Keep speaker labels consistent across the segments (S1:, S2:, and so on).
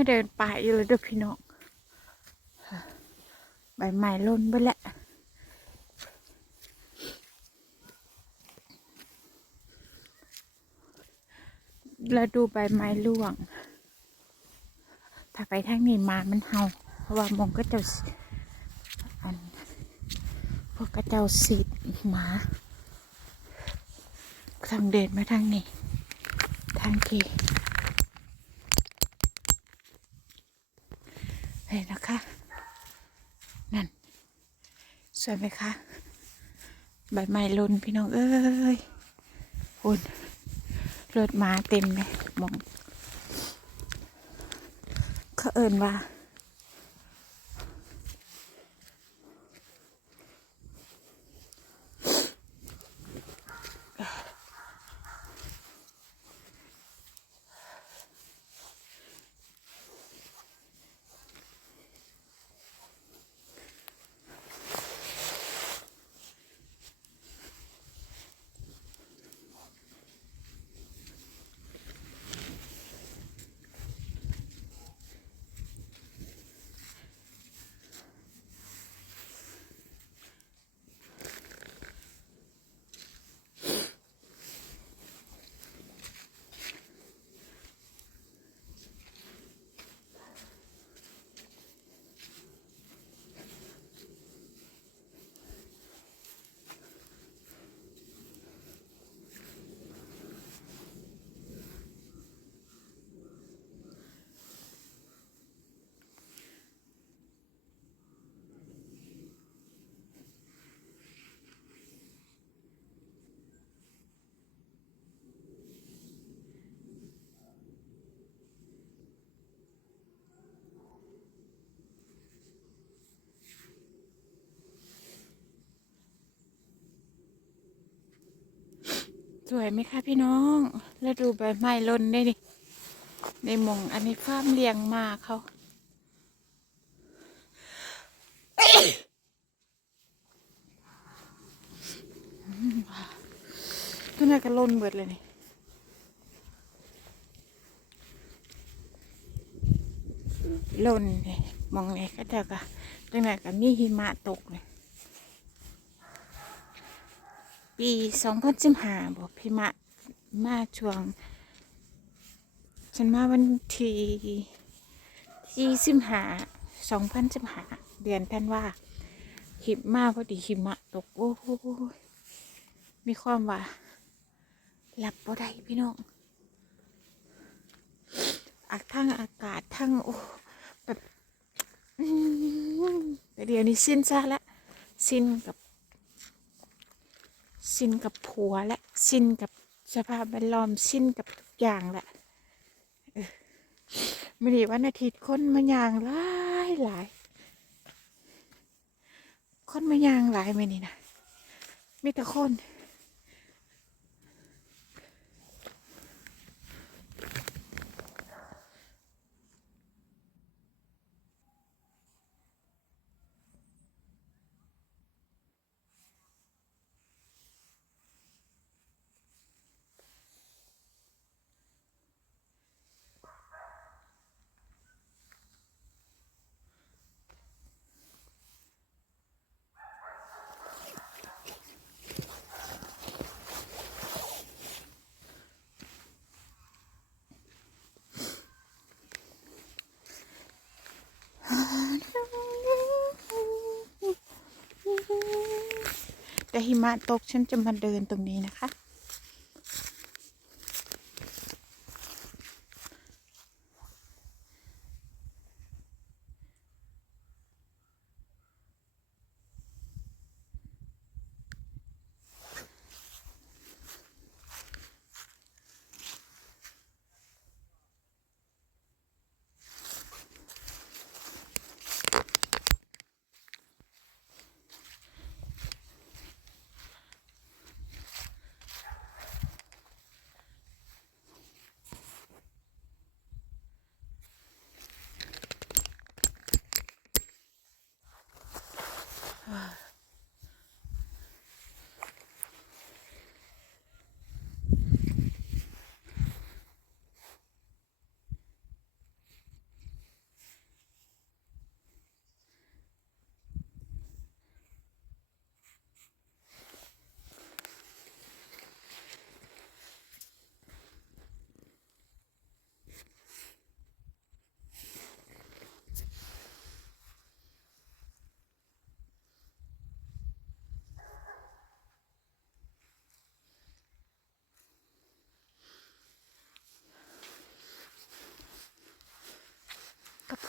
S1: ไม่เดินป่าอยู่เลยเด้อพี่น้องใบไม้ล่นไปแล้วแล้วดูใบไม้ร่วง ถ้าไปทางนี้มามันเห่า เพราะว่ามองก็จ้าสิอันพวกกระเจ้าสีดหมาทางเดินมาทางนี้ ทางกี่เห็ นนะคะ นั่น สวยไหมคะ ใบไม้ลนพี่น้องเอ้ยคุณรถมาเต็มเลยมองเขาเอินว่า สวยไหมคะพี่น้อง แล้วดูใบไม้ล่นได้ดิ ในมงอันนี้ฟามเลี้ยงมาเขาตัวนั้นก็ล่นเบิดเลยนี่ล่นนี่มองนี้ก็เจะก็ตรงไหนก็มีหิมะตกเลย ปีสองพันสิบห้าบอกพี่มะมาช่วง ฉันมาวันที่ที่สิบห้าสองพันสิบห้าเดือนท่านว่าหิมมาพอดีหิมะตก โอ้โหมีความว่าหลับบ่ได้พี่น้องอากทั้งอากาศทั้งโอ้แบบแต่เดี๋ยวนี้สิ้นซะละสิ้นกับ สิ้นกับผัวและสิ้นกับสภาพแวดล้อมสิ้นกับทุกอย่างแหละเออไม่ได้วันอาทิตย์คนมาย่างหลายหลายคนมาย่างหลายไม่นี่นะมีแต่คน แต่ หิมะตกฉันจะมาเดินตรงนี้นะคะ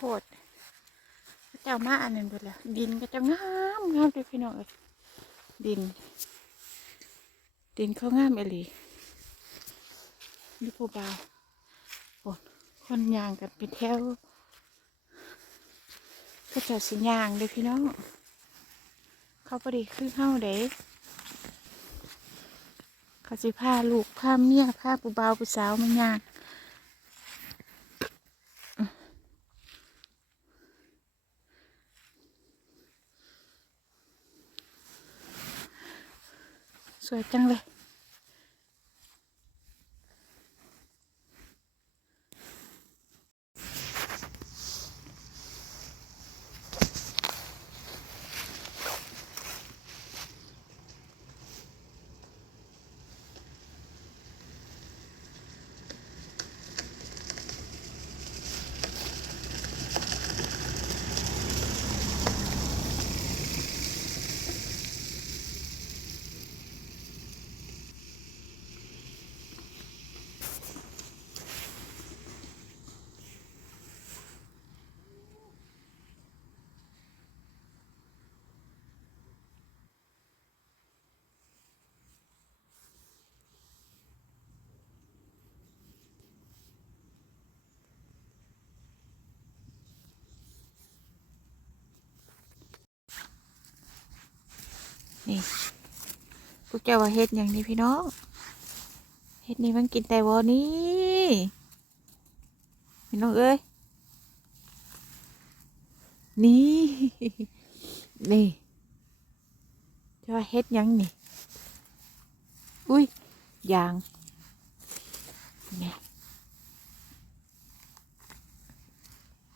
S1: พดเจ้ามาอันนั้นไปแล้วดินก็จะงามงามเลยพี่น้องเอ้ยดิน ดินเขางามเอลีนี่ผู้บ่าวโอ้คนยางกันเป็นแถวก็เจะสิยางเลยพี่น้อง เขาพอดีคือเข้าเด้เขาสิพาลูกพาเมียพาผู้บ่าวผู้สาวมันยาง สวยจังเลย นี่พวกเจ้าว่าเฮ็ดอย่างนี้พี่น้องเฮ็ดนี่มันกินแต่วอนี่พี่น้องเอ้ยนี่นี่จะว่าเฮ็ดยังนี่อุ้ยยางนี่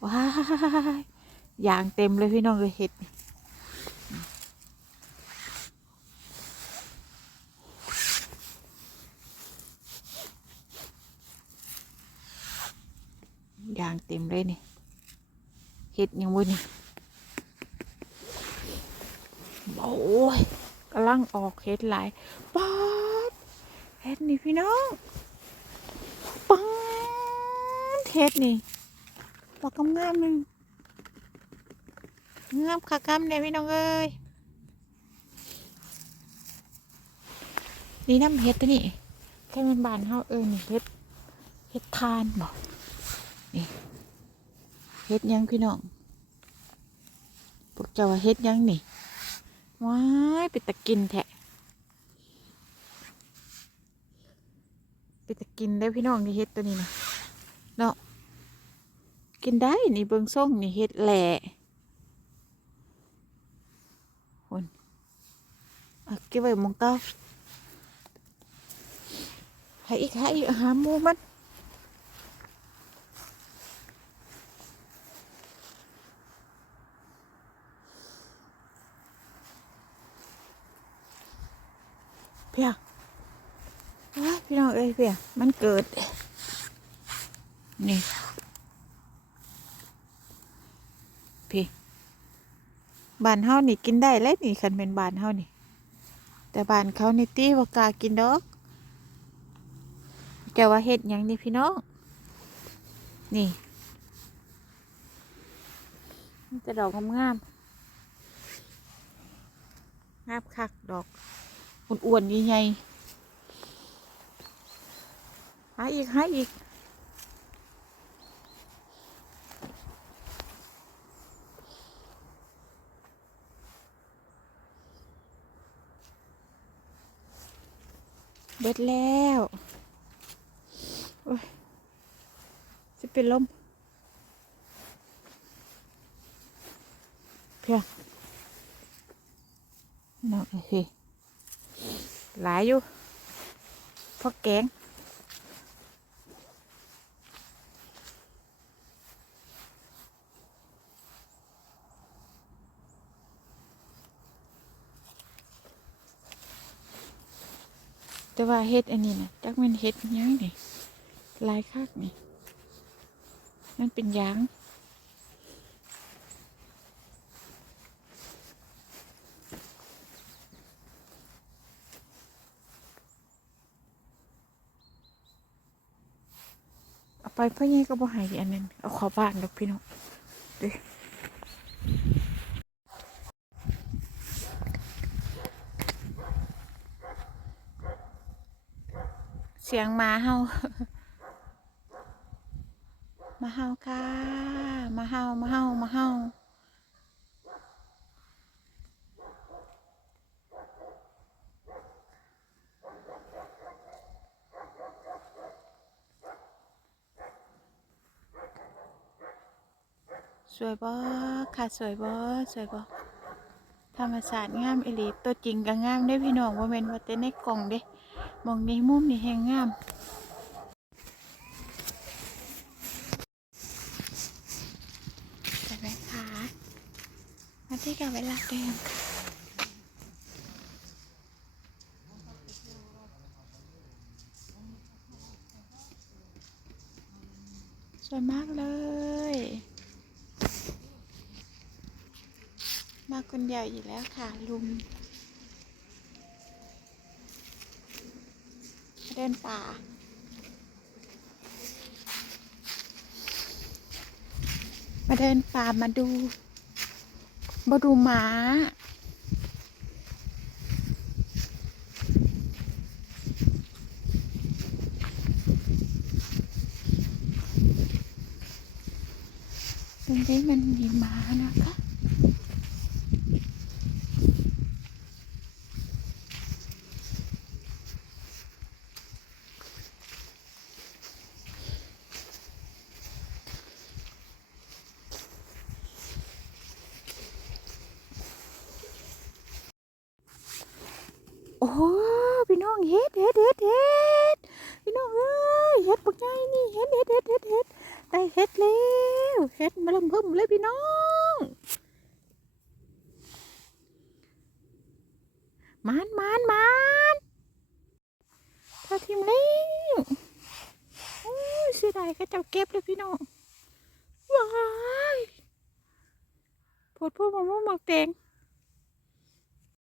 S1: ว้ายยางเต็มเลยพี่น้องเลยเฮ็ดนี่ ยางเต็มเลยนี่เห็ดยังบุนี่โอ้ยกำลังออกเห็ดหลายป๊าดเห็ดนี่พี่น้องป๊าดเห็ดนี่บอกกำงามหนึ่งงามคักงามเนี่ยพี่น้องเอ้ยนี่น้ำเห็ดตัวนี่แค่มันบานเฮาเออนี่เห็ดเห็ดทานบอก เฮ็ดยังพี่น้องพวกเจ้าว่าเฮ็ดยังนี่ว้ายเป็นตะกินแทะเป็นตะกินได้พี่น้องนี่เฮ็ดตัวนี้นะเนาะกินได้นี่เบิงส่งนี่เฮ็ดแหล่คนเอาเก็บไว้มองเก้าให้อีกให้อีกหามูมัน เพียวพี่น้องเอ้ยเพียมันเกิด นี่ พี่บ้านเฮานี่กินได้เลยนี่คันเป็นบ้านเฮานี่ แต่บ้านเขานี่ตีว่ากล้ากินดอกจะว่าเฮ็ดหยังนี่พี่น้อง นี่มันจะดอกงามๆงามคักดอก อ้วนๆใหญ่ๆหาอีกหาอีกเบ็ดแล้วโอ้ยจะเป็นลมเพียงน้องเอ้ย หลายอยู่พอแกงแต่ว่าเฮ็ดอันนี้นะจักมันเฮ็ดยังนี่ลายคักนี่มันเป็นยาง ไปเพื่อยังก็บ่หายอันนั้นเอาขอบ้านดอกพี่น้องดิเสียงมาเฮามาเฮาค่ะมาเฮามาเฮามาเฮา สวยบ่ค่ะสวยบ่สวยบ่ธรรมศาสตร์งามอีหลีตัวจริงก็งามได้พี่น้องว่าเม่นว่าแต่ในกล่องเด้มองในมุมนี่แหงงามไปไหมคะมาที่กับเวลาเดิมค่ะสวยมากเลย มาคนเดียวอีกแล้วค่ะ ลุงมาเดินป่ามาเดินป่ามาดูมาดูหมาตรงนี้มันมีหมานะคะ โอ้โหพี่น้องเฮ็ ดเฮ็ดเฮ็ดเฮ็ดพี่น้องเอ้ยเฮ็ดปักใหญ่นี่เฮ็ดเฮ็ดเฮ็ดเฮ็ดเฮ็ดได้เฮ็ดแล้วเฮ็ดมาลำเพิ่มเลยพี่น้องมานมานมานถ้าทิมเล่วโอ้ยเสียดายก็เจ้าเก็บเลยพี่น้องว้ายโพดพวกมะม่วงหมักแตง